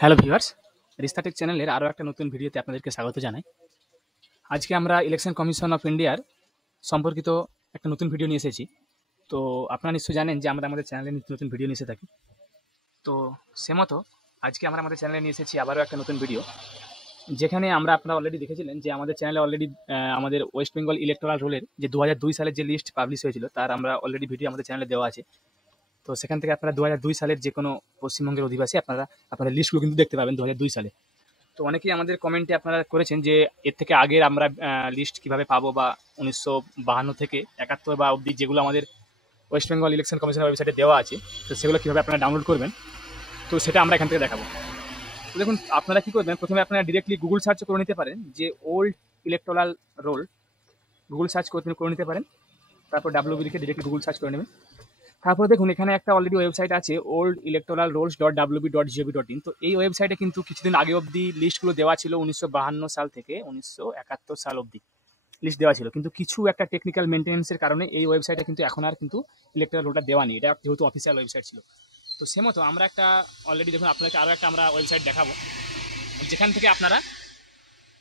Hello viewers, রিস্তাটেক চ্যানেলের আরও একটা নতুন ভিডিওতে আপনাদেরকে স্বাগত জানাই। আজকে আমরা ইলেকশন কমিশন অফ ইন্ডিয়ার সম্পর্কিত একটা নতুন ভিডিও নিয়ে এসেছি। তো আপনারা নিশ্চয়ই জানেন যে আমরা আমাদের চ্যানেলে নিত্য নতুন ভিডিও নিয়ে এসে থাকি। তো সে মতো আজকে আমরা আমাদের চ্যানেলে নিয়ে এসেছি আবারও একটা নতুন ভিডিও, যেখানে আপনারা অলরেডি দেখেছিলেন যে আমাদের চ্যানেলে অলরেডি আমাদের ওয়েস্ট বেঙ্গল ইলেকটোরাল রোলের যে 2002 সালের যে লিস্ট পাবলিশ হয়েছিল তার আমরা অলরেডি ভিডিও আমাদের চ্যানেলে দেওয়া আছে। তো সেখান থেকে আপনারা 2002 সালের যে কোনো পশ্চিমবঙ্গের অধিবাসী আপনাদের লিস্টগুলো কিন্তু দেখতে পাবেন 2002 সালে। তো অনেকেই আমাদের কমেন্টে আপনারা করেছেন যে এর থেকে আগের আমরা লিস্ট কিভাবে পাবো, বা 1952 থেকে 71 বা অবধি যেগুলো আমাদের ওয়েস্ট বেঙ্গল ইলেকশন কমিশনের ওয়েবসাইটে দেওয়া আছে, তো সেগুলো কীভাবে আপনারা ডাউনলোড করবেন, তো সেটা আমরা এখান থেকে দেখাবো। তো দেখুন, আপনারা কী করবেন, প্রথমে আপনারা ডিরেক্টলি গুগল সার্চ করে নিতে পারেন যে old electoral role, Google search করে নিতে পারেন। তারপর ডাব্লিউবি লিখে ডিরেক্টলি গুগল সার্চ করে নেবেন। তারপর দেখুন, এখানে একটা অলরেডি ওয়েবসাইট আছে old-electoral-rolls.wb.gov.in। তো এই ওয়েবসাইটে কিন্তু কিছুদিন আগে অবধি লিস্টগুলো দেওয়া ছিল, 1952 সাল থেকে 1971 সাল অবধি লিস্ট দেওয়া ছিল, কিন্তু কিছু একটা টেকনিক্যাল মেনটেন্যান্সের কারণে এই ওয়েবসাইটে কিন্তু এখন আর কিন্তু ইলেকট্রাল রোলটা দেওয়া নেই, এটা যেহেতু অফিসিয়াল ওয়েবসাইট ছিল। তো সে মতো আমরা একটা অলরেডি দেখুন আপনাকে আরও একটা আমরা ওয়েবসাইট দেখাবো, যেখান থেকে আপনারা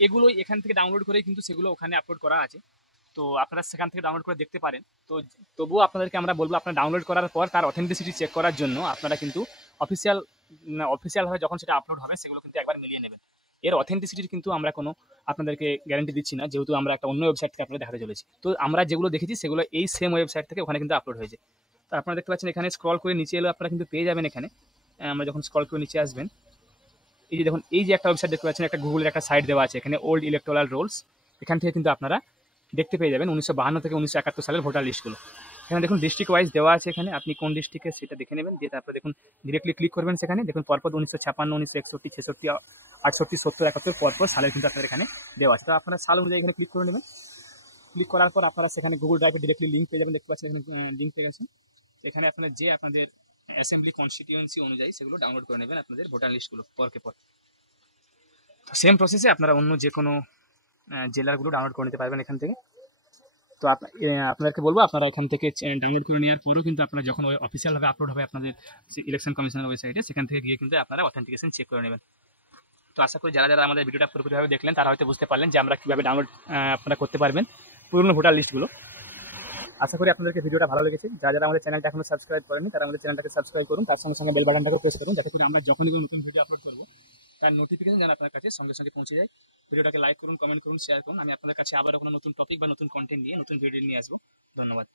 এগুলোই এখান থেকে ডাউনলোড করেই কিন্তু সেগুলো ওখানে আপলোড করা আছে। তো আপনারা সেখান থেকে ডাউনলোড করে দেখতে পারেন। তো তবুও আপনাদেরকে আমরা বলবো, আপনারা ডাউনলোড করার পর তার অথেন্টিসিটি চেক করার জন্য আপনারা কিন্তু অফিসিয়ালভাবে যখন সেটা আপলোড হবে সেগুলো কিন্তু একবার মিলিয়ে নেবেন। এর অথেন্টিসিটির কিন্তু আমরা কোনো আপনাদেরকে গ্যারান্টি দিচ্ছি না, যেহেতু আমরা একটা অন্য ওয়েবসাইট থেকে আপনাদের দেখাতে চলেছি। তো আমরা যেগুলো দেখেছি সেগুলো এই সেম ওয়েবসাইট থেকে ওখানে কিন্তু আপলোড হয়েছে। তো আপনারা দেখতে পাচ্ছেন এখানে স্ক্রল করে নিচে এলে আপনারা কিন্তু পেয়ে যাবেন। এখানে আমরা যখন স্ক্রল করে নিচে আসবেন, এই যে দেখুন, এই যে একটা ওয়েবসাইট দেখতে পাচ্ছেন, একটা গুগলের একটা সাইট দেওয়া আছে এখানে, ওল্ড ইলেকটোরাল রোলস। এখান থেকে কিন্তু আপনারা দেখতে পেয়ে যাবেন 1952 থেকে 1971 সালের ভোটার লিস্টগুলো। এখানে দেখুন ডিস্ট্রিক্ট ওয়াইজ দেওয়া আছে, এখানে আপনি কোন ডিস্ট্রিক্টে সেটা দেখে নেবেন, দিয়ে তারপরে দেখুন ডিরেক্টলি ক্লিক করবেন সেখানে। দেখুন পরপর 1956, 1961, 66, 68, 70, 71 পরপর সালের কিন্তু আপনাদের এখানে দেওয়া আছে। তো আপনারা সাল অনুযায়ী এখানে ক্লিক করে নেবেন। ক্লিক করার পর আপনারা সেখানে গুগল ড্রাইভে ডিরেক্টলি লিঙ্ক পেয়ে যাবেন, দেখতে পাচ্ছেন এখানে লিঙ্ক পেয়ে গেছেন। এখানে আপনারা যে আপনাদের অ্যাসেম্বলি কনস্টিটিউয়েন্সি অনুযায়ী সেগুলো ডাউনলোড করে নেবেন, আপনাদের ভোটার লিস্টগুলো পরকে পর। তো সেম প্রসেসে আপনারা অন্য যে কোনো জেলারগুলো ডাউনলোড করে নিতে পারবেন এখান থেকে। তো আপনাদেরকে বলবো, আপনারা এখান থেকে ডাউনলোড করে নেওয়ার পরও কিন্তু আপনারা যখন ওই অফিসিয়ালভাবে আপলোড হবে আপনাদের ইলেকশন কমিশনের ওয়েবসাইটে, সেখান থেকে গিয়ে কিন্তু আপনারা অথেন্টিকেশন চেক করে নেবেন। তো আশা করি যারা যারা আমাদের ভিডিওটা পুরোপুরিভাবে দেখলেন তারা হয়তো বুঝতে পারলেন যে আমরা কীভাবে ডাউনলোড আপনারা করতে পারবেন পুরনো ভোটার লিস্টগুলো। আশা করি আপনাদেরকে ভিডিওটা ভালো লেগেছে। যারা যারা আমাদের চ্যানেলটা এখনো সাবস্ক্রাইব করেনি তারা আমাদের চ্যানেলটাকে সাবস্ক্রাইব করুন, তার সঙ্গে সঙ্গে বেল বাটনটাকে প্রেস করুন, যাতে করে আমরা যখনই কোনো নতুন ভিডিও আপলোড করবো তার নোটিফিকেশন যেন আপনার কাছে সঙ্গে সঙ্গে পৌঁছে যায়। ভিডিওটাকে লাইক করুন, কমেন্ট করুন, শেয়ার করুন। আমি আপনাদের কাছে আবারও কোনো নতুন টপিক বা নতুন কন্টেন্ট নিয়ে নতুন ভিডিও নিয়ে আসবো। ধন্যবাদ।